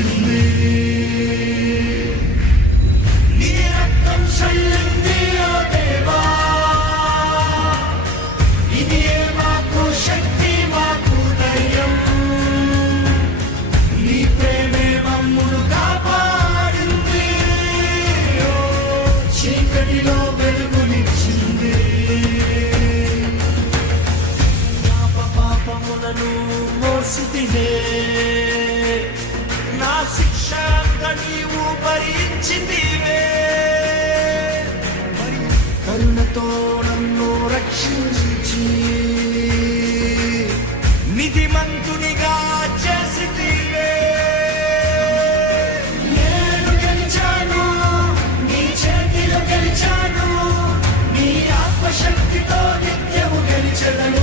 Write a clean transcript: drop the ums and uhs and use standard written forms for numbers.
వెలుగునిచ్చింది. నీ రక్తం చల్లింది ఓ దేవా, ఇది మాకు శక్తి, మాకు ధైర్యం. నీ ప్రేమే మమ్మును కాపాడింది, చీకటిలో వెలుగునిచ్చింది. పాపములను మోసితివే, నా శిక్ష నీవు భరించితివే. కరుణతో నన్ను రక్షించి నీతిమంతునిగా చేసితివే. నేను గెలిచాను, నీ చేతిలో గెలిచాను, నీ ఆత్మశక్తితో నిత్యము గెలిచెదను.